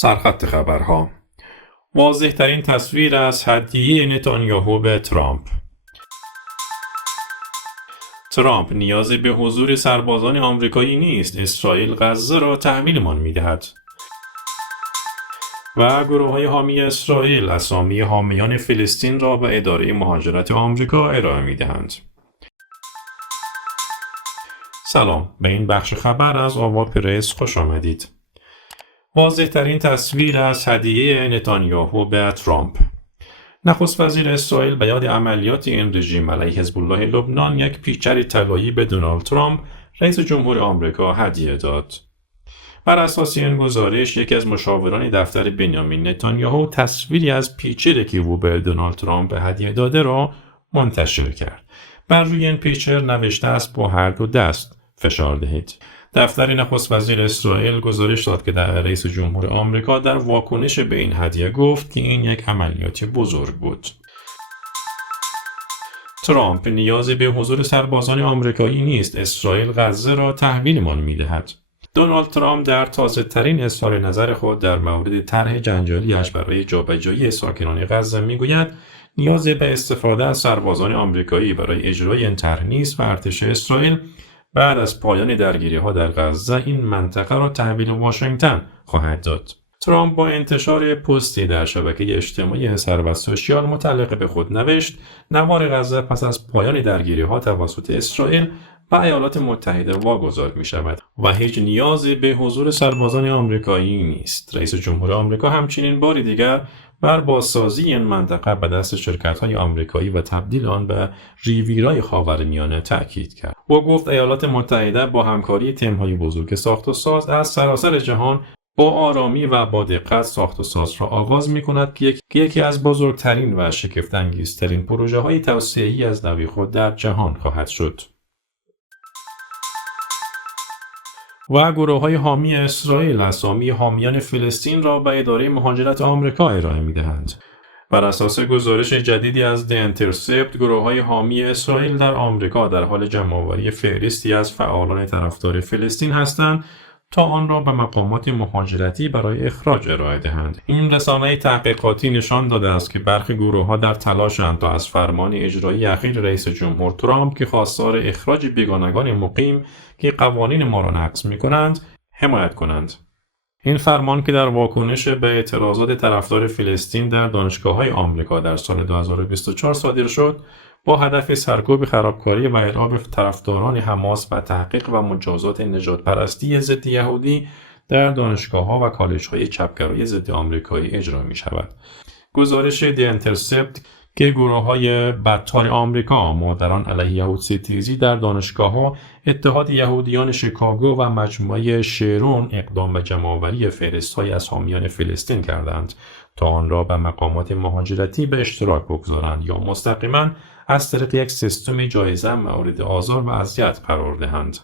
سرخط خبرها. واضح‌ترین تصویر از هدیه نتانیاهو به ترامپ. ترامپ نیازی به حضور سربازان آمریکایی نیست، اسرائیل غزه را تحویلمان می‌دهد. و گروه‌های حامی اسرائیل اسامی حامیان فلسطین را به اداره مهاجرت آمریکا ارائه می‌دهند. سلام، به این بخش خبر از آوا پرس خوش آمدید. واضح‌ترین تصویر از هدیه نتانیاهو به ترامپ. نخست وزیر اسرائیل به یاد عملیات این رژیم علیه حزب الله لبنان یک پیچر طلایی به دونالد ترامپ رئیس جمهور آمریکا هدیه داد. بر اساس این گزارش یکی از مشاوران دفتر بنیامین نتانیاهو تصویری از پیچری که او به دونالد ترامپ هدیه داده را منتشر کرد. بر روی این پیچر نوشته است با هر دو دست فشار دهید. دفتر نخست وزیر اسرائیل گزارش داد که رئیس جمهور آمریکا در واکنش به این هدیه گفت که این یک عملیات بزرگ بود. ترامپ نیازی به حضور سربازان آمریکایی نیست، اسرائیل غزه را تحویلمان می‌دهد. دونالد ترامپ در تازه‌ترین اظهار نظر خود در مورد طرح جنجالی‌اش برای جابجایی ساکنان غزه می‌گوید نیازی به استفاده از سربازان آمریکایی برای اجرای این طرح نیست و ارتش اسرائیل بعد از پایان درگیری‌ها در غزه این منطقه را تحویل واشنگتن خواهد داد. ترامپ با انتشار پستی در شبکه اجتماعی ثروت سوشیال متعلق به خود نوشت نوار غزه پس از پایان درگیری‌ها توسط اسرائیل و ایالات متحده واگذار می‌شود و هیچ نیازی به حضور سربازان آمریکایی نیست. رئیس جمهور آمریکا همچنین بار دیگر بر بازسازی این منطقه به دست شرکت‌های آمریکایی و تبدیل آن به ریویرای خاورمیانه تأکید کرد. او گفت ایالات متحده با همکاری تیم‌های بزرگ ساخت و ساز از سراسر جهان با آرامی و با دقت ساخت و ساز را آغاز می‌کند که یکی از بزرگترین و شگفت‌انگیزترین پروژه‌های توسعه‌ای از نوع خود در جهان خواهد شد. و گروه‌های حامی اسرائیل اسامی حامیان فلسطین را به اداره مهاجرت آمریکا ارائه می‌دهند. بر اساس گزارش جدیدی از The Intercept، گروه‌های حامی اسرائیل در آمریکا در حال جمع‌آوری فهرستی از فعالان طرفدار فلسطین هستند تا آن را به مقامات مهاجرتی برای اخراج ارائه دهند. این رسانه تحقیقاتی نشان داده است که برخی گروه‌ها در تلاشند تا از فرمان اجرایی اخیر رئیس جمهور ترامپ که خواستار اخراج بیگانگان مقیم که قوانین ما را نقض می‌کنند حمایت کنند. این فرمان که در واکنش به اعتراضات طرفدار فلسطین در دانشگاه‌های آمریکا در سال 2024 صادر شد، با هدف سرکوب خرابکاری و ارعاب طرفداران حماس و تحقیق و مجازات نژاد پرستی ضد یهودی در دانشگاه‌ها و کالج‌های چپگرای ضد آمریکایی اجرا می‌شود. گزارش دی انترسپت که گروه‌های بدتار آمریکا مادران علیه یهودستیزی در دانشگاه‌ها، اتحاد یهودیان شیکاگو و مجموعه شرون اقدام به جمع‌آوری فهرست‌های از حامیان فلسطین کردند تا آن را به مقامات مهاجرتی به اشتراک بگذارند یا مستقیما از طریق یک سیستم جایزه مورد آزار و اذیت قرار دهند.